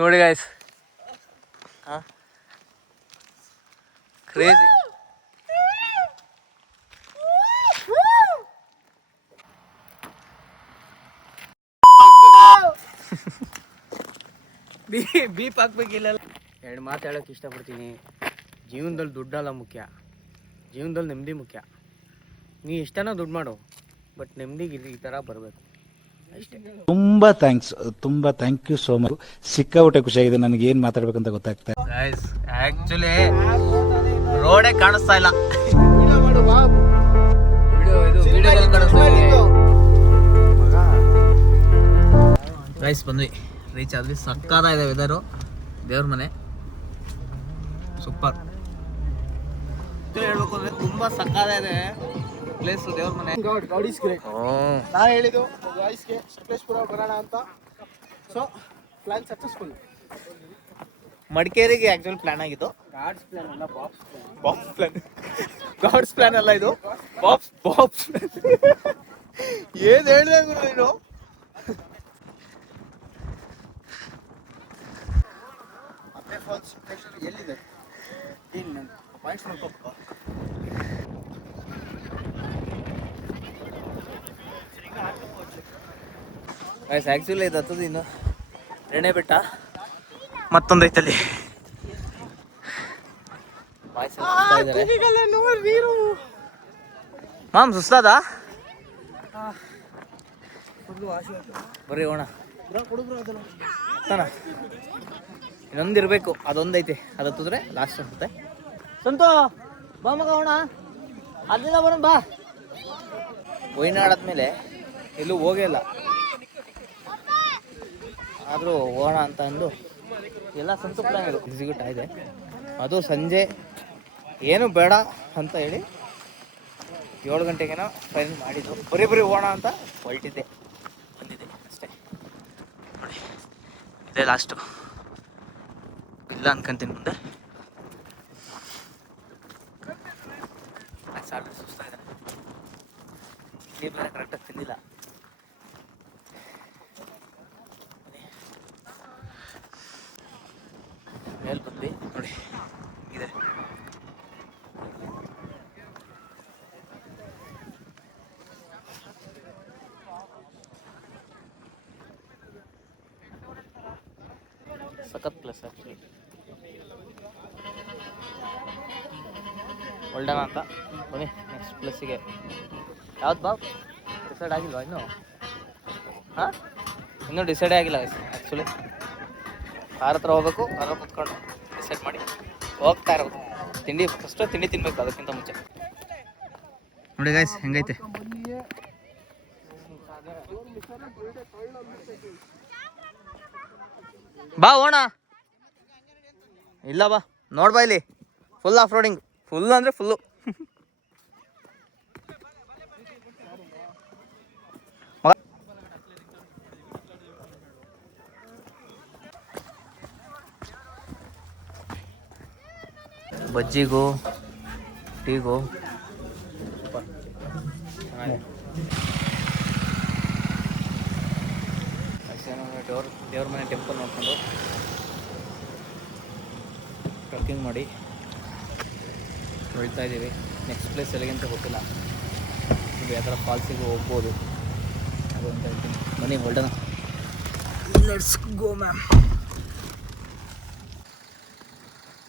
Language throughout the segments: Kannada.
ನೋಡಿ ಗಾಯ್ಸ್, ಕ್ರೇಜಿ. ಬೀಪ್ ಹಾಕ್ಬೇಕಿಲ್ಲ. ಎರಡು ಮಾತು ಹೇಳೋಕೆ ಇಷ್ಟಪಡ್ತೀನಿ. ಜೀವನದಲ್ಲಿ ದುಡ್ಡಲ್ಲ ಮುಖ್ಯ, ಜೀವನದಲ್ಲಿ ನೆಮ್ಮದಿ ಮುಖ್ಯ. ನೀ ಎಷ್ಟನ ದುಡ್ಡು ಮಾಡು, ಬಟ್ ನೆಮ್ಮದಿಗೆ ಈ ಥರ ಬರಬೇಕು ಅಷ್ಟೇ. ತುಂಬಾ ಥ್ಯಾಂಕ್ ಯು ಸೋ ಮಚ್. ಸಿಕ್ಕಾಬಿಟ್ಟೆ ಖುಷಿಯಾಗಿದೆ. ನನಗೆ ಏನು ಮಾತಾಡ್ಬೇಕಂತ ಗೊತ್ತಾಗ್ತಾ ಇಲ್ಲ. ಆಕ್ಚುಲಿ ರೋಡೇ ಕಾಣಿಸ್ತಾ ಇಲ್ಲ. ಗೈಸ್ ಬಂದ್ವಿ, ರೀಚ್ ಆದ್ವಿ. ಸಕ್ಕತ್ತಾಗಿದೆ ವೆದರು. ದೇವ್ರ ಮನೆ ಸೂಪರ್. ಹೇಳ್ಬೇಕು ಅಂದ್ರೆ ತುಂಬಾ ಸಕ್ಕತ್ತಾಗಿದೆ ಪ್ಲೇಸ್, ದೇವ್ರ ಮನೆ. ನಾನು ಹೇಳಿದ್ದು ಗಾಯ್ಸ್ಗೆ ಸಕಲೇಶ್ಪುರ ಬರೋಣ ಅಂತ. So plan successful. ಮಡಿಕೇರಿಗೆ ಆಕ್ಚುಲಿ ಪ್ಲಾನ್ ಆಗಿತ್ತು. ಗಾಡ್ಸ್ ಪ್ಲಾನ್ ಅಲ್ಲ, ಬಾಕ್ಸ್ ಪ್ಲಾನ್. ಗಾಡ್ಸ್ ಪ್ಲಾನ್ ಅಲ್ಲ ಇದು, ಬಾಕ್ಸ್ ಏನ್ ಹೇಳಿದೆ ಗುರು ನೀನು? ಅಪ್ಪೆ ಫಾಲ್ಸ್ ಎಲ್ಲಿದೆ? ಏನು ಪಾಯಿಂಟ್ಸ್ ನೋಡ್ಕೋಬೇಕು. ಆಕ್ಚುಲಿ ಇದು ಹತ್ತದ ಇನ್ನು ರೆಣೆ ಬೆಟ್ಟ ಮತ್ತೊಂದು ಐತಲ್ಲಿ. ಮಾಮ್ ಸುಸ್ತಾದ ಬರ್ರಿ ಹೋಣ. ಇನ್ನೊಂದು ಇರಬೇಕು, ಅದೊಂದೈತೆ. ಅದು ಹತ್ತಿದ್ರೆ ಲಾಸ್ಟ್ ಅನ್ಸುತ್ತೆ. ಸಂತೋ ಬಾ ಮಗ ಹೋಣ, ಅಲ್ಲಿಂದ ಬರೋಣ ಬಾ. ವೈನಾಡಾದ್ಮೇಲೆ ಎಲ್ಲೂ ಹೋಗೇ ಇಲ್ಲ, ಆದರೂ ಹೋಗೋಣ ಅಂತ ಅಂದು ಎಲ್ಲ ಸಂತು ಪ್ಲಾನ್ ಇದು ಎಕ್ಸಿಕ್ಯೂಟ್ ಆಗಿದೆ. ಅದು ಸಂಜೆ ಏನು ಬೇಡ ಅಂತ ಹೇಳಿ 7 ಗಂಟೆಗೇನೋ ಫೈನಲ್ ಮಾಡಿದ್ದು. ಬರೀ ಹೋಗೋಣ ಅಂತ ಹೊರಟಿದ್ದೆ, ಬಂದಿದ್ದೆ ಅಷ್ಟೇ. ನೋಡಿ ಇದೇ ಲಾಸ್ಟು, ಇಲ್ಲ ಅನ್ಕೊಂತೀನಿ ಮುಂದೆ. ಸಾಕು, ಸುಸ್ತಾಗಿದೆ. ಬೇರೆ ಕರೆಕ್ಟಾಗಿ ತಿಂದಿಲ್ಲ. ಮೇಲೆ ಬಂದ್ವಿ ನೋಡಿ, ಇದೆ ಸಖತ್ ಪ್ಲೇಸ್ ಆ್ಯಕ್ಚುಲಿ. ಒಳ್ಳೆನ ಅಂತ ಬನ್ನಿ ನೆಕ್ಸ್ಟ್ ಪ್ಲೇಸಿಗೆ. ಯಾವ್ದು ಬಾ ಡಿಸೈಡ್ ಆಗಿಲ್ವಾ ಇನ್ನೂ? ಹಾಂ, ಇನ್ನೂ ಡಿಸೈಡೇ ಆಗಿಲ್ಲ ಆ್ಯಕ್ಚುಲಿ. ಕಾರ್ ಹತ್ರ ಹೋಗ್ಬೇಕು, ಕಾರಲ್ಲಿ ಕುತ್ಕೊಂಡು ಡಿಸೈಡ್ ಮಾಡಿ ಹೋಗ್ತಾ ಇರೋದು. ಫಸ್ಟು ತಿಂಡಿ ತಿನ್ಬೇಕು ಅದಕ್ಕಿಂತ ಮುಂಚೆ. ನೋಡಿ ಗೈಸ್ ಹೆಂಗೈತೆ. ಬಾ ಹೋಣ. ಇಲ್ಲ ಬಾ, ನೋಡ್ಬಾ ಇಲ್ಲಿ ಫುಲ್ ಆಫ್ ರೋಡಿಂಗ್. ಫುಲ್ ಅಂದರೆ ಫುಲ್ಲು. ಬಜ್ಜಿಗೂ ಟೀಗೂ ದೇವ್ರ ಮನೆ ಟೆಂಪಲ್ ನೋಡ್ಕೊಂಡು ಟ್ರೆಕ್ಕಿಂಗ್ ಮಾಡಿ ಹೊಳ್ತಾ ಇದ್ದೀವಿ. ನೆಕ್ಸ್ಟ್ ಪ್ಲೇಸ್ ಎಲ್ಲಿಗಂತ ಗೊತ್ತಿಲ್ಲ, ಈಗ ಯಾವ ಥರ ಫಾಲ್ಸಿಗೆ ಹೋಗ್ಬೋದು ಅದು ಅಂತ ಹೇಳ್ತೀನಿ. ಬನ್ನಿ ಹೊಲ್ಡನ, ಲೆಟ್ಸ್ ಗೋ ಮ್ಯಾಮ್.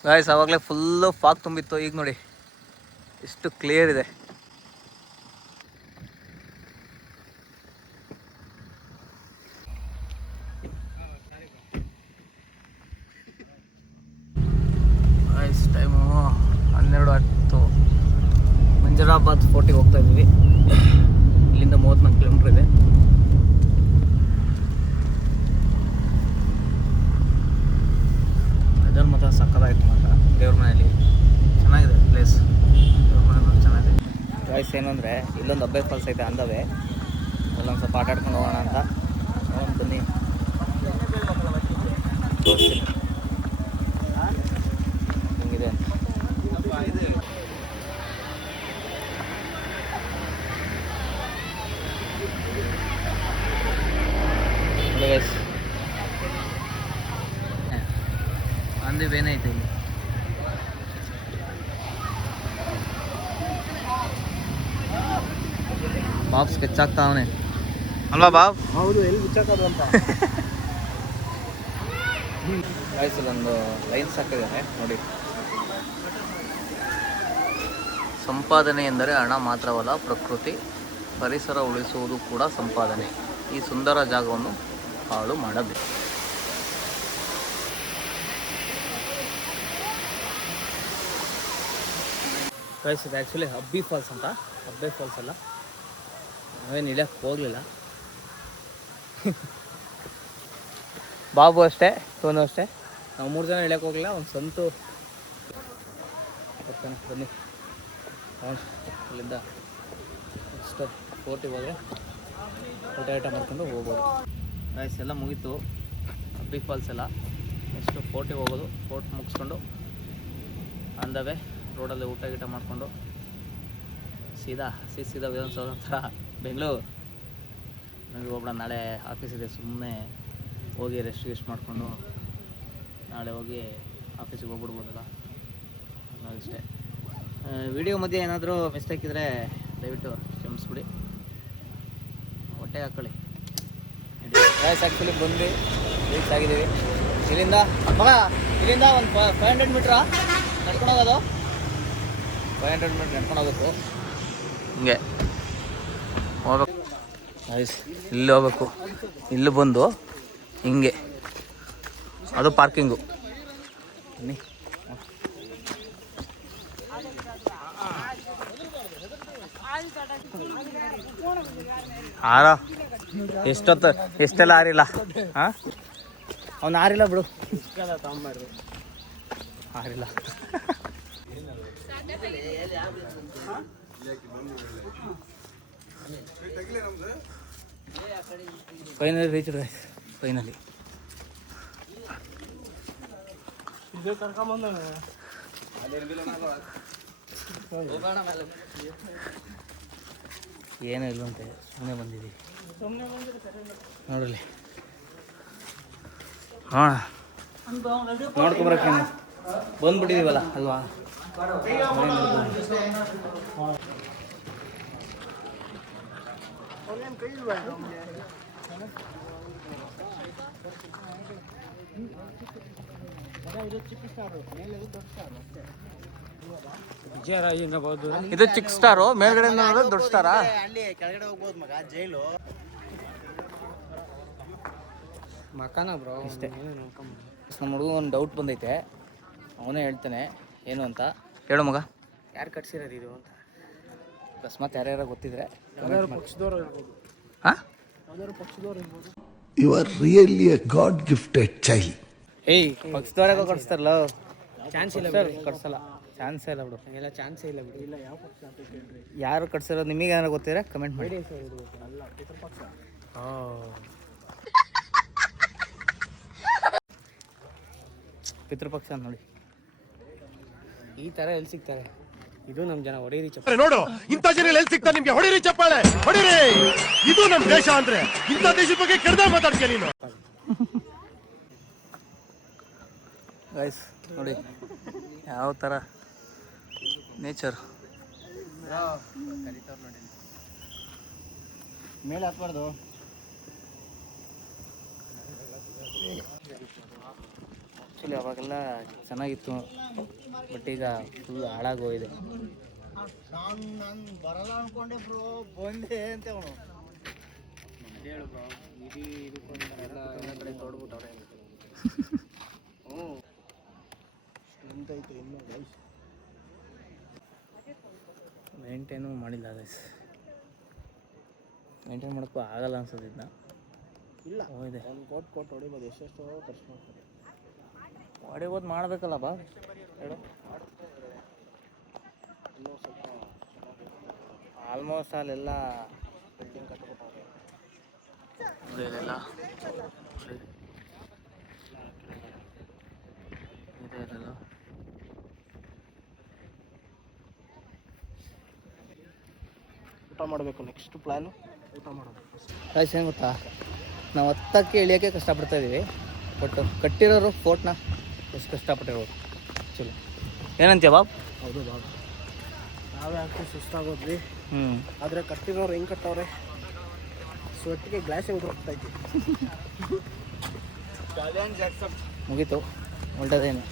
ಗಾಯ್ಸ್ ಆವಾಗಲೇ ಫುಲ್ಲು ಫಾಗ್ ತುಂಬಿತ್ತು, ಈಗ ನೋಡಿ ಎಷ್ಟು ಕ್ಲಿಯರ್ ಇದೆ. Guys time 12:10. ಮಂಜರಾಬಾದ್ ಫೋರ್ಟಿಗೆ ಹೋಗ್ತಾ ಇದ್ದೀವಿ. ಇಲ್ಲಿಂದ 34 ಕಿಲೋಮೀಟ್ರ್ ಇದೆ. ವೆದರ್ ಮಾತ್ರ ಸಕ್ಕತ್ತಾಗಿತ್ತು ಮಾತ್ರ. ದೇವ್ರ ಮನೆಯಲ್ಲಿ ಚೆನ್ನಾಗಿದೆ ಪ್ಲೇಸ್, ದೇವ್ರ ಮನೆ ಚೆನ್ನಾಗಿದೆ. ಚಾಯ್ಸ್ ಏನಂದರೆ ಇಲ್ಲೊಂದು ಅಬ್ಬೆ ಫಾಲ್ಸ್ ಐತೆ ಅಂದವೆ, ಅಲ್ಲೊಂದು ಸ್ವಲ್ಪ ಆಟ ಆಡ್ಕೊಂಡು ಹೋಗೋಣ ಅಂತ. ಬನ್ನಿ ತೋರಿಸ್ತೀನಿ ಹೆಂಗಿದೆ ಅಂತ. ನಂದಿ ಬೇನೆ ಐತೆ ಇಲ್ಲಿ. ಬಾಬ್ ಸ್ಕೆಚ್ ಆಗ್ತಾವನೆ ಅಲ್ವಾ ಬಾಬ್? ಹೌದು, ಎಲ್ಲಿ ಮುಚ್ಚಾಕೋದು ಅಂತ. ವಯಸ್ಸಲ್ಲೊಂದು ಲೈನ್ಸ್ ಹಾಕಿದ್ದಾರೆ ನೋಡಿ. ಸಂಪಾದನೆ ಎಂದರೆ ಹಣ ಮಾತ್ರವಲ್ಲ, ಪ್ರಕೃತಿ ಪರಿಸರ ಉಳಿಸುವುದು ಕೂಡ ಸಂಪಾದನೆ. ಈ ಸುಂದರ ಜಾಗವನ್ನು ಹಾಳು ಮಾಡಬೇಕು. ಗೈಸ್ ಇದು ಆ್ಯಕ್ಚುಲಿ ಅಬ್ಬಿ ಫಾಲ್ಸ್ ಅಂತ. ಅಬ್ಬೆ ಫಾಲ್ಸ್ ಅಲ್ಲ, ನಾವೇನು ಇಳಿಯೋಕ್ಕೆ ಹೋಗಲಿಲ್ಲ. ಬಾಬು ಅಷ್ಟೇ, ಸೋನು ಅಷ್ಟೇ, ನಾವು 3 ಜನ ಇಳಿಯೋಕ್ಕೆ ಹೋಗಲಿಲ್ಲ. ಒಂದು ಸಂತು ಬರ್ತಾನೆ, ಬನ್ನಿ. ಅಲ್ಲಿಂದ ನೆಕ್ಸ್ಟ್ ಫೋರ್ಟಿಗೆ ಹೋದರೆ ಊಟ ಮಾಡ್ಕೊಂಡು ಹೋಗ್ಬೋದು. ಗೈಸ್ ಎಲ್ಲ ಮುಗೀತು ಅಬ್ಬಿ ಫಾಲ್ಸ್ ಎಲ್ಲ. ನೆಕ್ಸ್ಟು ಫೋರ್ಟಿಗೆ ಹೋಗೋದು. ಫೋರ್ಟ್ ಮುಗಿಸ್ಕೊಂಡು ಅಂದವೇ ರೋಡಲ್ಲಿ ಊಟ ಗೀಟ ಮಾಡಿಕೊಂಡು ಸೀದಾ ವಿಧಾನಸೌಧ ಥರ ಬೆಂಗಳೂರು ಹೋಗ್ಬಿಡ. ನಾಳೆ ಆಫೀಸ್ ಇದೆ, ಸುಮ್ಮನೆ ಹೋಗಿ ರೆಸ್ಟ್ ಮಾಡಿಕೊಂಡು ನಾಳೆ ಹೋಗಿ ಆಫೀಸಿಗೆ ಹೋಗ್ಬಿಡ್ಬೋದಲ್ಲ ಅನ್ನೋದಿಷ್ಟೇ. ವಿಡಿಯೋ ಮಧ್ಯೆ ಏನಾದರೂ ಮಿಸ್ಟೇಕ್ ಇದ್ದರೆ ದಯವಿಟ್ಟು ಕ್ಷಮಿಸ್ಬಿಡಿ, ಹೊಟ್ಟೆ ಹಾಕ್ಕೊಳ್ಳಿ. ಗ್ಯಾಸ್ ಆ್ಯಕ್ಚುಲಿ ಬಂದು ರೀಚ್ ಆಗಿದ್ದೀವಿ. ಇಲ್ಲಿಂದ ಒಂದು 500 ಮೀಟ್ರಾ ನಡ್ಕೊಂಡು ಹೋಗೋದು. 500 ಮೀಟ್ರ್ ನಡ್ಕೊಂಡು ಹೋಗ್ಬೇಕು. ಹಿಂಗೆ ಹೋಗ್ಬೇಕು. ಇಲ್ಲಿ ಹೋಗ್ಬೇಕು. ಇಲ್ಲಿ ಬಂದು ಹಿಂಗೆ, ಅದು ಪಾರ್ಕಿಂಗು. ಬನ್ನಿ. ಎಷ್ಟೆಲ್ಲ ಆರಿಲ್ಲ. ಹಾಂ, ಅವ್ನು ಆರಿಲ್ಲ ಬಿಡು, ಆರಿಲ್ಲ. Finally reach finally. ಏನೂ ಇಲ್ಲಂತೆ, ಸುಮ್ಮನೆ ಬಂದಿದ್ದೀವಿ ನೋಡಲಿ. ಹಾಂ, ನೋಡ್ಕೊಂಬರಕ್ಕೆ ಬಂದ್ಬಿಟ್ಟಿದ್ದೀವಲ್ಲ ಅಲ್ವಾ. ಇದು ಚಿಕ್ಕ ಸ್ಟಾರು, ಮೇಲ್ಗಡೆ ದೊಡ್ಡ ಸ್ಟಾರಾ? ಅಲ್ಲಿ ಕೆಳಗಡೆ ಹೋಗ್ಬೋದು ಮಗ, ಜೈಲು ಮಕಾನ ಬ್ರೋ. ಇಷ್ಟೇ. ನಮ್ಮ ಹುಡುಗ ಒಂದು ಡೌಟ್ ಬಂದೈತೆ, ಅವನೇ ಹೇಳ್ತಾನೆ ಏನು ಅಂತ. ಹೇಳು ಮಗ, ಯಾರು ಕಟ್ಸಿರೋದು ಇದು ಅಂತ. ಅಕಸ್ಮಾತ್ ಯಾರ್ಯಾರ ಗೊತ್ತಿದ್ರೆ ಪಕ್ಷದವ್ರು ಇರ್ಬೋದು. ಹಾಂ, ಯಾವ್ದಾದ್ರು ಪಕ್ಷದವ್ರು ಇರ್ಬೋದು. You are really a God-gifted child. ಏಯ್ ಪಕ್ಷದವ್ರಾಗ ಕಟ್ಸ್ತಾರಲ್ಲ, ಚಾನ್ಸ್ ಇಲ್ಲ, ಕಟ್ಸಲ್ಲ, ಚಾನ್ಸೇ ಇಲ್ಲ ಬಿಡು. ಎಲ್ಲ ಚಾನ್ಸೇ ಇಲ್ಲ ಬಿಡಿ. ಇಲ್ಲ, ಯಾವ ಪಕ್ಷ ಅಂತ ಕೇಳ್ರಿ. ಯಾರು ಕಟ್ಸಿರೋದು ನಿಮಗೆ ಏನಾರು ಗೊತ್ತಿದ್ರೆ ಕಮೆಂಟ್ ಮಾಡಿ. ಅಲ್ಲ, ಪಿತೃಪಕ್ಷ. ಪಿತೃಪಕ್ಷ ನೋಡಿ. ಈ ಥರ ಎಲ್ಲಿ ಸಿಗ್ತಾರೆ? ಇದು ನಮ್ಮ ಜನ ಹೊಡೀರಿ ಚಪ್ಪಾಳೆ. ನೋಡು, ಇಂಥ ಜನ ಎಲ್ಲಿ ಸಿಗ್ತಾರೆ ನಿಮ್ಗೆ? ಹೊಡಿರಿ ಚಪ್ಪಾಳೆ, ಹೊಡಿರಿ. ಇದು ನಮ್ಮ ದೇಶ ಅಂದ್ರೆ ಇಂಥ ದೇಶದ ಬಗ್ಗೆ ಕೆಡ್ದ ಮಾತಾಡ್ತೀಯ ನೀನು. ಗೈಸ್ ನೋಡಿ ಯಾವ ಥರ ನೇಚರ್. ಮೇಲೆ ಹತ್ಬಾರ್ದು. ಆ್ಯಕ್ಚುಲಿ ಅವಾಗೆಲ್ಲ ಚೆನ್ನಾಗಿತ್ತು, ಬಟ್ ಈಗ ಫುಲ್ ಹಾಳಾಗೋಗಿದೆ. ನಾನು ಬರಲ್ಲ ಅನ್ಕೊಂಡೆ ಬ್ರೋ, ಬಂದೆ ಅಂತ ಅವನು ಹೇಳು ಬ್ರೋ. ಎಲ್ಲ ಕಡೆ ತೋಡ್ಬಿಟ್ಟವ್ರೆ. ಹ್ಞೂ, ನಿಂತೈತೆ ಇನ್ನೂ ಗೈಸ್. ಮೇಂಟೈನು ಮಾಡಿಲ್ಲ ಗೈಸ್, ಮೇಂಟೈನ್ ಮಾಡೋಕ್ಕೂ ಆಗಲ್ಲ ಅನ್ಸೋದು ಇದನ್ನ. ಇಲ್ಲ, ಹೋಗಿದೆ ಒಂದು ಕೋಟ್ ಹೊಡಿಬೋದು, ಎಷ್ಟೆಷ್ಟೋ ಖರ್ಚು ಮಾಡ್ತಾರೆ. ಹೊಡಿಬೋದು, ಮಾಡಬೇಕಲ್ಲ ಬಾ ಹೇಳು. ಇನ್ನೂ ಸ್ವಲ್ಪ ಆಲ್ಮೋಸ್ಟ್ ಅಲ್ಲೆಲ್ಲ ಬಿಲ್ಡಿಂಗ್ ಕಟ್ಬಿಟ್ಟವ್ರೆ. ಇದೆಲ್ಲ ಇದೆಲ್ಲ ಊಟ ಮಾಡಬೇಕು. ನೆಕ್ಸ್ಟ್ ಪ್ಲ್ಯಾನು ಊಟ ಮಾಡೋದು. ಕಾಯ್ಸ್ ಏನು ಗೊತ್ತಾ, ನಾವು ಹತ್ತಕ್ಕೆ ಇಳಿಯೋಕ್ಕೆ ಕಷ್ಟಪಡ್ತಾ ಇದ್ದೀವಿ, ಬಟ್ ಕಟ್ಟಿರೋರು ಫೋರ್ಟ್ನ ಎಷ್ಟು ಕಷ್ಟಪಟ್ಟಿರೋ ಚಲೋ ಏನಂತೀಯ ಬಾಬ್? ಹೌದು ಬಾಬು, ನಾವೇ ಹಾಕಿ ಸುಸ್ತಾಗೋದ್ವಿ. ಹ್ಞೂ ಆದರೆ ಕಟ್ಟಿರೋರು ಹೆಂಗೆ ಕಟ್ಟವ್ರೆ, ಸ್ವಟ್ಟಿಗೆ ಗ್ಲಾಸೇ ಉದುರೋಗ್ತೈತಿ. ಮುಗೀತು, ಒಳ್ಳೆದೇನು.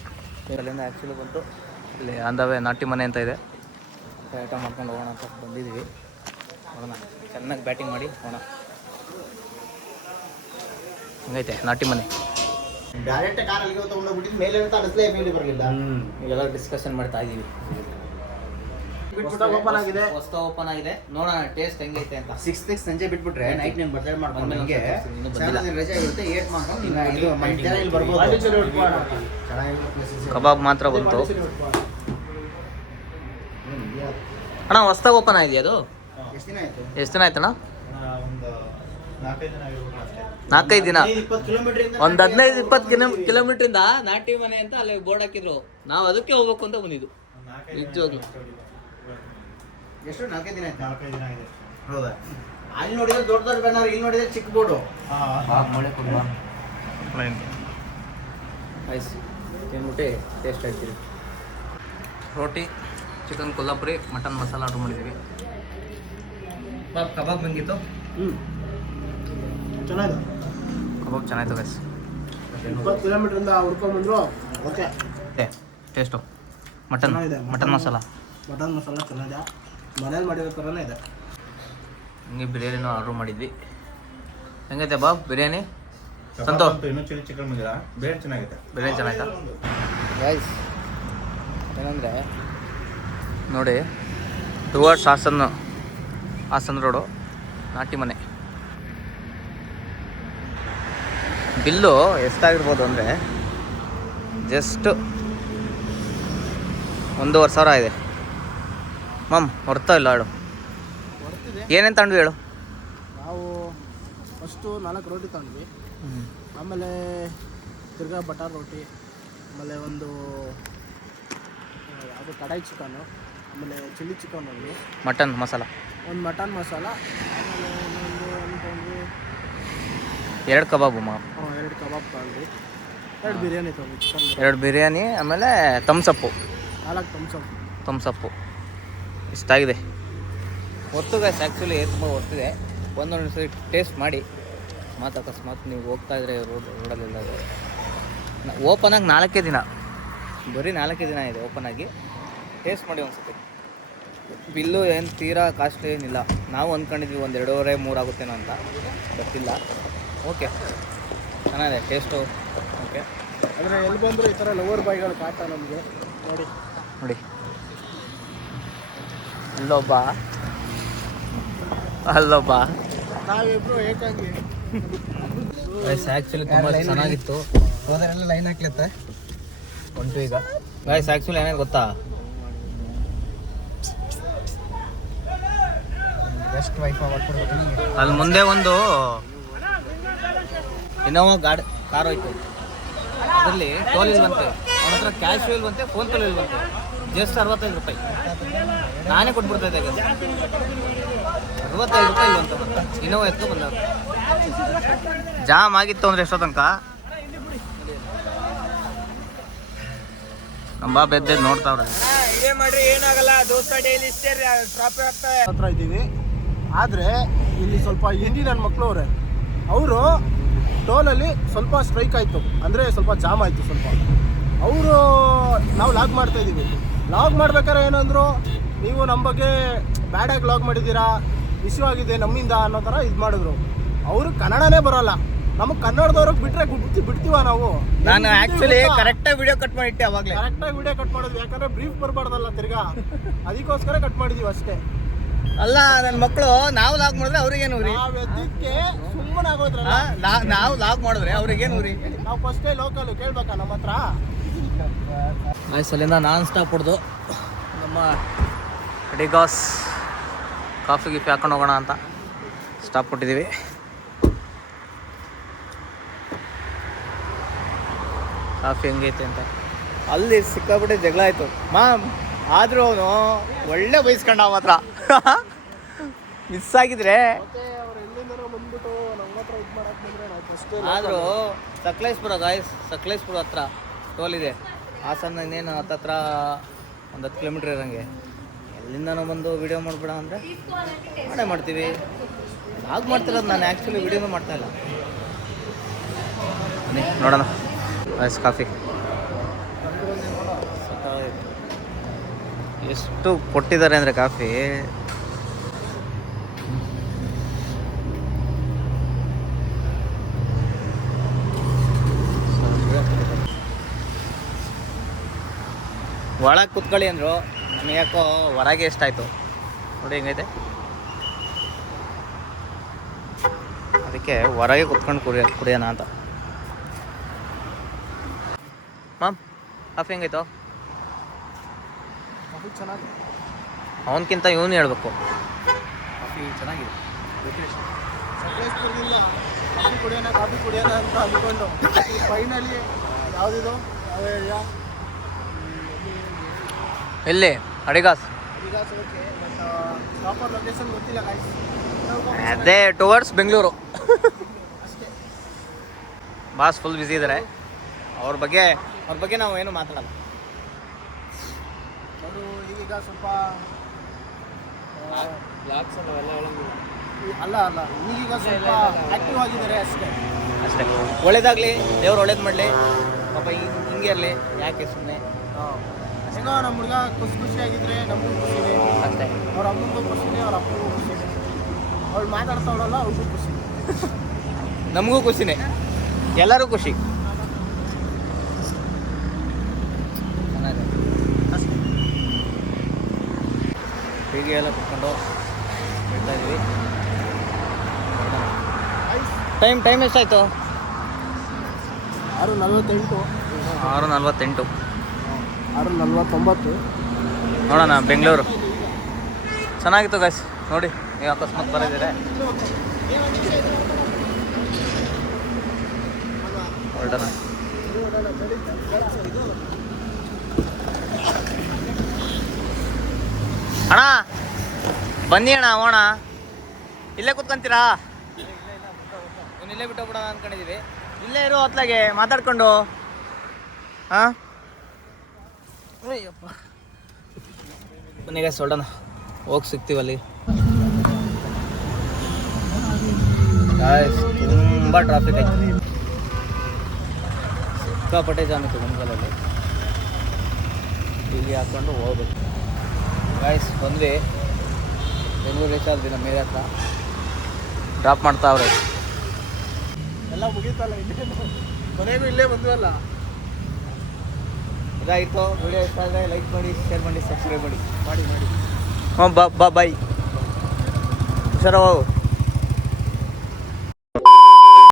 ಅಲ್ಲಿಂದ ಆ್ಯಕ್ಚುಲಿ ಬಂತು ಇಲ್ಲಿ ಅಂದವೇ ನಾಟಿ ಮನೆ ಅಂತ ಇದೆ, ಐಟಮ್ ಮಾಡ್ಕೊಂಡು ಹೋಗೋಣ ಅಂತ ಬಂದಿದ್ದೀವಿ. ನೋಡೋಣ, ಚೆನ್ನಾಗಿ ಬ್ಯಾಟಿಂಗ್ ಮಾಡಿ ಹೋಗೋಣ. ಹಂಗೈತೆ ನಾಟಿ ಮನೆ. ಡೈರೆಕ್ಟ್ ಕಾರಲ್ಲಿ ತೊಗೊಂಡೋಗ್ಬಿಟ್ಟಿದ್ದು ಮೇಲೆ ಅನಿಸ್ಲೇ ಮೇಲೆ ಬರಲಿಲ್ಲ. ಈಗೆಲ್ಲ ಡಿಸ್ಕಷನ್ ಮಾಡ್ತಾ ಇದ್ದೀವಿ. ಓಪನ್ ಆಗಿದೆ, ಹೊಸ ಓಪನ್ ಆಗಿದೆ, ನೋಡೋಣ ಟೇಸ್ಟ್ ಹೆಂಗೈತೆ ಅಂತ. 6th ಸಂಜೆ ಬಿಟ್ಬಿಟ್ರೆ ನೈಟ್ ನೀನು ಬರ್ತಡೇ ಮಾಡ್ಕೊಂಡು ನನಗೆ ಇನ್ನೂ ಬಂದಿಲ್ಲ. ರಜೆ ಇರುತ್ತೆ, 8 ಮಾಡ್ಕೊಂಡು ಇದು ಇಲ್ಲಿ ಬರ್ಬೋದು. ಕಬಾಬ್ ಮಾತ್ರ ಬಂತು ಅಣ್ಣ. ಹೊಸ್ದಾಗಿ ಓಪನ್ ಆಗಿದೆ ಅದು. ಎಷ್ಟು ದಿನ ಆಯಿತು? ಎಷ್ಟು ದಿನ ಆಯ್ತಣ್ಣ? ಒಂದು 4-5 ದಿನ ಆಗಿರ್ಬೋದು ಅಷ್ಟೇ. 4-5 ದಿನ. 20 ಕಿಲೋಮೀಟರ್ ಒಂದು 15-20 ಕಿಲೋಮೀಟ್ರಿಂದ ನಾಟಿ ಮನೆ ಅಂತ ಅಲ್ಲಿ ಬೋರ್ಡ್ ಹಾಕಿದ್ರು. ನಾವು ಅದಕ್ಕೆ ಹೋಗ್ಬೇಕು ಅಂತ ಬಂದಿದ್ದು. ನಿಜವಾಗ್ಲು ಎಷ್ಟು 4-5 ದಿನ ಆಯ್ತು? 4-5 ದಿನ ಆಗಿದೆ. ಹೌದಾ? ಅಲ್ಲಿ ನೋಡಿದ್ರೆ ದೊಡ್ಡ ದೊಡ್ಡ ಬ್ಯಾನರ್, ಇಲ್ಲಿ ನೋಡಿದ್ರೆ ಚಿಕ್ಕ ಬೋರ್ಡು. ಐಸ್ ತಿನ್ಬಿಟ್ಟು ಟೇಸ್ಟ್ ಆಯ್ತೀರಿ. ರೋಟಿ, chicken Kolhapuri, mutton masala order ಮಾಡಿದ್ದೀವಿ. ಕಬಾಬ್ ಬಂದಿತ್ತು. ಚೆನ್ನಾಗಿದೆ, ಕಬಾಬ್ ಚೆನ್ನಾಗಿತ್ತು ಗೈಸ್. 20 ಕಿಲೋಮೀಟ್ರಿಂದ ಹುಡ್ಕೊಂಡ್ಬಂದ್ರು. Okay, taste mutton mutton masala mutton masala ಚೆನ್ನಾಗಿದೆ, ಮನೇಲಿ ಮಾಡಿರೋ ಥರನೇ ಇದೆ. ಹಂಗೆ ಬಿರಿಯಾನಿನೂ ಆರ್ಡ್ರ್ ಮಾಡಿದ್ವಿ. ಹೆಂಗೈತೆ ಬಾಬ್ ಬಿರಿಯಾನಿ? ಸಂತೋಷ್ ಇನ್ನೂ ಚಿಲ್ಲಿ ಚಿಕನ್ ಬಂದಿಲ್ಲ, ಬೇರೆ ಚೆನ್ನಾಗಿದೆ. ಬಿರಿಯಾನಿ ಚೆನ್ನಾಯ್ತಾ ಗೈಸ್? ಏನಂದರೆ ನೋಡಿ, ಟುವರ್ಡ್ಸ್ ಹಾಸನ್ ರೋಡು ನಾಟಿ ಮನೆ. ಬಿಲ್ಲು ಎಷ್ಟಾಗಿರ್ಬೋದು ಅಂದರೆ ಜಸ್ಟ್ 1,500,000 ಇದೆ. ಮ್ಯಾಮ್ ಹೊರ್ತಾ ಇಲ್ಲ ಹೇಳು, ಏನೇನು ತಗೊಂಡ್ವಿ ಹೇಳು? ನಾವು ಫಸ್ಟು 4 ರೋಟಿ ತಗೊಂಡ್ವಿ, ಆಮೇಲೆ ತಿರ್ಗಾ ಬಟಾರ್ ರೋಟಿ, ಆಮೇಲೆ ಒಂದು ಅದು ಕಡಾಯಿ ಚಿಕನ್ನು, ಆಮೇಲೆ ಚಿಲ್ಲಿ ಚಿಕನ್ ಒಂದು ಮಟನ್ ಮಸಾಲ, ಒಂದು ಮಟನ್ ಮಸಾಲ, ಆಮೇಲೆ ಇನ್ನೊಂದು ಅನ್ಕೊಂಡ್ವಿ 2 ಕಬಾಬು ಮ್ಯಾಮ್, 2 ಕಬಾಬ್ ತಗೊಂಡ್ವಿ, 2 ಬಿರಿಯಾನಿ ತೊಗೊಂಡ್ವಿ, ಚಿಕನ್ 2 ಬಿರಿಯಾನಿ, ಆಮೇಲೆ ಥಮ್ಸಪ್ಪು 4 ಥಮ್ಸಪ್ಪು. ಇಷ್ಟಾಗಿದೆ. ಹೊತ್ತು ಗೈಸ್, ಆ್ಯಕ್ಚುಲಿ ತುಂಬ ಹೊತ್ತಿದೆ. ಒಂದೊಂದು ಸರಿ ಟೇಸ್ಟ್ ಮಾಡಿ ಮತ್ತು ಅಕಸ್ಮಾತ್ ನೀವು ಹೋಗ್ತಾ ಇದ್ರೆ ರೋಡಲ್ಲೆಲ್ಲ ಓಪನ್ ಆಗಿ 4 ದಿನ, ಬರೀ 4 ದಿನ ಇದೆ ಓಪನ್ ಆಗಿ. ಟೇಸ್ಟ್ ಮಾಡಿ ಒಂದ್ಸತಿ. ಬಿಲ್ಲು ಏನು ತೀರಾ ಕಾಸ್ಟ್ಲಿ ಏನಿಲ್ಲ. ನಾವು ಅಂದ್ಕೊಂಡಿದ್ವಿ 1 2.5-3 ಆಗುತ್ತೇನೋ ಅಂತ, ಗೊತ್ತಿಲ್ಲ. ಓಕೆ, ಚೆನ್ನಾಗಿದೆ ಟೇಸ್ಟು. ಓಕೆ, ಅಂದರೆ ಎಲ್ಲಿ ಬಂದರೂ ಈ ಥರ ಲವರ್ ಬಾಯ್ಗಳು ಕಾಟ ನಮಗೆ. ನೋಡಿ ಅಲ್ಲೊಬ್ಬ ನಾವಿಬ್ರು ಏಕಾಗಿ ಆ್ಯಕ್ಚುಲಿ ತುಂಬ ಚೆನ್ನಾಗಿತ್ತು. ಹೋದರೆಲ್ಲ ಲೈನ್ ಹಾಕ್ಲತ್ತೆ ಉಂಟು ಈಗ ಗೈಸ್. ಆ್ಯಕ್ಚುಲಿ ಏನೇನು ಗೊತ್ತಾ, ಬೆಸ್ಟ್ ವೈಫ್ ಮಾಡ್ಕೊಡ್ಬೇಕು. ಅಲ್ಲಿ ಮುಂದೆ ಒಂದು ಇನೋವಾ ಕಾರ್ ಹೋಯ್ತು, ಅದರಲ್ಲಿ ಟೋಲ್ ಇಲ್ಲಿ ಬಂತೆ, ಅವನ ಹತ್ರ ಕ್ಯಾಶ್ ಇಲ್ಲಿ ಬಂತೆ, ಫೋನ್ ಪೇ ಇಲ್ಲಿ ಬಂತೆ. ಜಸ್ಟ್ 65 ರೂಪಾಯಿ ನಾನೇ ಕೊಟ್ಬಿಡ್ತಾ ಇದ್ದೆ. 65 ರೂಪಾಯಿ ಇಲ್ಲ ಅಂತ ಇನೋವಾ ಎತ್ತು ಬಂದ. ಜಾಮ್ ಆಗಿತ್ತು ಅಂದರೆ ಎಷ್ಟೋ ತನಕ ನಮ್ಮ ಬಾಬ್ ಎದ್ದೆದ್ದು ನೋಡ್ತಾವ್ರೆ. ಹತ್ರ ಇದ್ದೀವಿ, ಆದರೆ ಇಲ್ಲಿ ಸ್ವಲ್ಪ ಹಿಂದಿ ನನ್ನ ಮಕ್ಕಳು ಅವರೇ, ಅವರು ಟೋಲಲ್ಲಿ ಸ್ವಲ್ಪ ಸ್ಟ್ರೈಕ್ ಆಯಿತು, ಅಂದರೆ ಸ್ವಲ್ಪ ಜಾಮ್ ಆಯಿತು ಸ್ವಲ್ಪ. ಅವರು ನಾವು ಲಾಗ್ ಮಾಡ್ತಾಯಿದ್ದೀವಿ, ಲಾಗ್ ಮಾಡ್ಬೇಕಾದ್ರೆ ಏನಂದ್ರು, ನೀವು ನಮ್ಮ ಬಗ್ಗೆ ಬ್ಯಾಡಾಗಿ ಲಾಗ್ ಮಾಡಿದ್ದೀರಾ, ಇಶ್ಯೂ ಆಗಿದೆ ನಮ್ಮಿಂದ ಅನ್ನೋ ಥರ ಇದು ಮಾಡಿದ್ರು. ಅವರು ಕನ್ನಡನೇ ಬರೋಲ್ಲ, ನಮಗೆ ಕನ್ನಡದವ್ರಿಗೆ ಬಿಟ್ಟರೆ ಬಿಡ್ತೀವ ನಾವು. ನಾನು ಆ್ಯಕ್ಚುಲಿ ಕರೆಕ್ಟಾಗಿ ವಿಡಿಯೋ ಕಟ್ ಮಾಡಿಟ್ಟೆ, ಅವಾಗಲೇ ಕರೆಕ್ಟಾಗಿ ವಿಡಿಯೋ ಕಟ್ ಮಾಡಿದ್ವಿ, ಯಾಕಂದರೆ ಬ್ರೀಫ್ ಬರಬಾರ್ದಲ್ಲ ತಿರ್ಗಾ, ಅದಕ್ಕೋಸ್ಕರ ಕಟ್ ಮಾಡಿದ್ದೀವಿ ಅಷ್ಟೇ. ಅಲ್ಲ ನನ್ನ ಮಕ್ಕಳು ನಾವು ಲಾಗ್ ಮಾಡಿದ್ರೆ ಅವ್ರಿಗೇನು ಉರಿ, ನಾವು ಎದ್ದಕ್ಕೆ ಸುಮ್ಮನೆ ಆಗೋದ್ರಲ್ಲ. ನಾವು ಲಾಗ್ ಮಾಡಿದ್ರೆ ಅವ್ರಿಗೇನು ಉರಿ. ನಾವು ಫಸ್ಟೇ ಲೋಕಲ್ ಕೇಳ್ಬೇಕಾ ನಮ್ಮ ಹತ್ರ? ಆಯ್ತು, ಅಲ್ಲಿಂದ ನಾನ್ ಸ್ಟಾಪ್ ಹೊಡೆದು ನಮ್ಮ ಡಿಗಾಸ್ ಕಾಫಿ ಗಿಫಿ ಹಾಕೊಂಡು ಹೋಗೋಣ ಅಂತ ಸ್ಟಾಪ್ ಕೊಟ್ಟಿದ್ದೀವಿ. ಕಾಫಿ ಹೆಂಗೈತೆ ಅಂತ ಅಲ್ಲಿ ಸಿಕ್ಕಾಬಿಟ್ಟೆ ಜಗಳ ಆಯಿತು ಮ್ಯಾಮ್. ಆದರೂ ಅವನು ಒಳ್ಳೆ ಬೈಸ್ಕೊಂಡ ಅವ ಹತ್ರ. ಮಿಸ್ ಆಗಿದ್ರೆ ಆದರೂ ಸಕಲೇಶ್ಪುರ ಗಾಯ್ಸ್, ಸಕಲೇಶ್ಪುರ ಹತ್ರ ಟೋಲ್ ಇದೆ. ಹಾಸನ ಇನ್ನೇನು ಹತ್ತತ್ರ ಒಂದು 10 ಕಿಲೋಮೀಟ್ರ್ ಇರೋಂಗೆ. ಎಲ್ಲಿಂದ ನಾವು ಬಂದು ವೀಡಿಯೋ ಮಾಡಿಬಿಡ ಅಂದರೆ ಮಾಡೇ ಮಾಡ್ತೀವಿ. ಆಗ ಮಾಡ್ತಿರೋದು ನಾನು ಆ್ಯಕ್ಚುಲಿ ವೀಡಿಯೋನೂ ಮಾಡ್ತಾಯಿಲ್ಲ. ಬನ್ನಿ ನೋಡೋಣ. ಐಸ್ ಕಾಫಿ ಎಷ್ಟು ಕೊಟ್ಟಿದ್ದಾರೆ ಅಂದರೆ ಕಾಫಿ ಒಳಗೆ ಕೂತ್ಕೊಳ್ಳಿ ಅಂದರು. ನಮಗೆ ಯಾಕೋ ಹೊರಗೆ ಎಷ್ಟಾಯಿತು ನೋಡಿ ಹೆಂಗೈತೆ. ಅದಕ್ಕೆ ಹೊರಗೆ ಕುತ್ಕೊಂಡು ಕುಡಿಯೋಣ ಅಂತ. Ma'am coffee ಹೆಂಗಾಯ್ತು? ಕಾಫಿ ಚೆನ್ನಾಗಿದೆ. ಅವನಕ್ಕಿಂತ ಇವನು ಹೇಳ್ಬೇಕು. ಕಾಫಿ ಚೆನ್ನಾಗಿದೆ. ಸಕಲೇಶ್ಪುರದಿಂದ ಕಾಫಿ ಕುಡಿಯೋಣ ಅಂತ ಅಂದ್ಕೊಂಡು ಫೈನಲಿ ಯಾವುದಿದು ಯಾವ ಏರಿಯಾ ಎಲ್ಲಿ? ಅಡಿಗಾಸ್. ಈಗ ಪ್ರಾಪರ್ ಲೊಕೇಶನ್ ಗೊತ್ತಿಲ್ಲ guys. ಅದೇ towards Bengaluru. Boss full busy ಇದ್ದಾರೆ. ಅವ್ರ ಬಗ್ಗೆ ನಾವು ಏನು ಮಾತಾಡಲ್ಲ. ಅವರು ಈಗೀಗ ಸ್ವಲ್ಪ ಅಲ್ಲ ಈಗೀಗ ಸ್ವಲ್ಪ ಆ್ಯಕ್ಟಿವ್ ಆಗಿದ್ದಾರೆ ಅಷ್ಟೇ. ಒಳ್ಳೇದಾಗಲಿ, ದೇವ್ರು ಒಳ್ಳೇದು ಮಾಡಲಿ. ಪಾಪ ಹಿಂಗೆ ಇರಲಿ, ಯಾಕೆ ಸುಮ್ಮನೆ. ಏನೋ ನಮ್ಮ ಹುಡುಗ ಖುಷಿಯಾಗಿದ್ರೆ ನಮಗೂ ಖುಷಿನೇ ಅಷ್ಟೇ. ಅವ್ರ ಅಮ್ಮನಿಗೂ ಖುಷಿನೇ, ಅವ್ರ ಅಪ್ಪನಿಗೂ ಖುಷಿನೇ. ಅವ್ಳು ಮಾತಾಡ್ತಾವಳಲ್ಲ ಅವ್ರಿಗೂ ಖುಷಿ, ನಮಗೂ ಖುಷಿನೇ, ಎಲ್ಲರೂ ಖುಷಿ. ಹೀಗೆ ಎಲ್ಲ ಕುತ್ಕೊಂಡು ಹೇಳ್ತಾ ಇದ್ದೀವಿ. ಟೈಮ್ ಎಷ್ಟಾಯಿತು? 6:48. 6:48. 6:49. ನೋಡೋಣ. ಬೆಂಗಳೂರು ಚೆನ್ನಾಗಿತ್ತು ಗಾಯ್ಸ್. ನೋಡಿ ನೀವು ಅಕಸ್ಮಾತ್ ಬರೋದಿದೆ ಹೊರಡೋಣ. ಅಣ್ಣ ಬನ್ನಿ ಅಣ್ಣ, ಹೋಣ. ಇಲ್ಲೇ ಕುತ್ಕೊಂತೀರಾ? ಇಲ್ಲೇ ಬಿಟ್ಟು ಬಿಡೋಣ ಅಂದ್ಕೊಂಡಿದ್ದೀವಿ. ಇಲ್ಲೇ ಇರೋ ಹೊತ್ಲಾಗೆ ಮಾತಾಡ್ಕೊಂಡು. ಹಾಂ ಅಯ್ಯಪ್ಪ, ಬನ್ನಿಗೆ ಹೊರಡೋಣ. ಹೋಗಿ ಸಿಗ್ತೀವಲ್ಲಿ. ತುಂಬ ಟ್ರಾಫಿಕ್ ಐತೆ, ಸಿಕ್ಕಾಪಟ್ಟೆ ಜಾಮ್ ಇತ್ತು ಗುಂಪಲಲ್ಲಿ. ಹೀಗೆ ಹಾಕ್ಕೊಂಡು ಹೋಗ್ಬೇಕು ಗಾಯ್ಸ್. ಬಂದ್ವಿ, ಬೆಂಗಳೂರು ರೀಚ್ ಆದ್ವಿ. ನಮ್ಮ ಏರಿಯಾ ಹತ್ರ ಡ್ರಾಪ್ ಮಾಡ್ತಾವ್ರೆ. ಎಲ್ಲ ಮುಗೀತಲ್ಲ, ಇನ್ನೇನು ಮನೆಗೂ ಇಲ್ಲೇ ಬಂದ್ವಲ್ಲ. ಇದಾಗಿತ್ತು. ವಿಡಿಯೋ ಇಷ್ಟ ಆದರೆ ಲೈಕ್ ಮಾಡಿ, ಶೇರ್ ಮಾಡಿ, ಸಬ್ಸ್ಕ್ರೈಬ್ ಮಾಡಿ. ಮಾಡಿ ಹ್ಞೂ ಬಾಯ್. ಹುಷಾರ ಹೋಗು.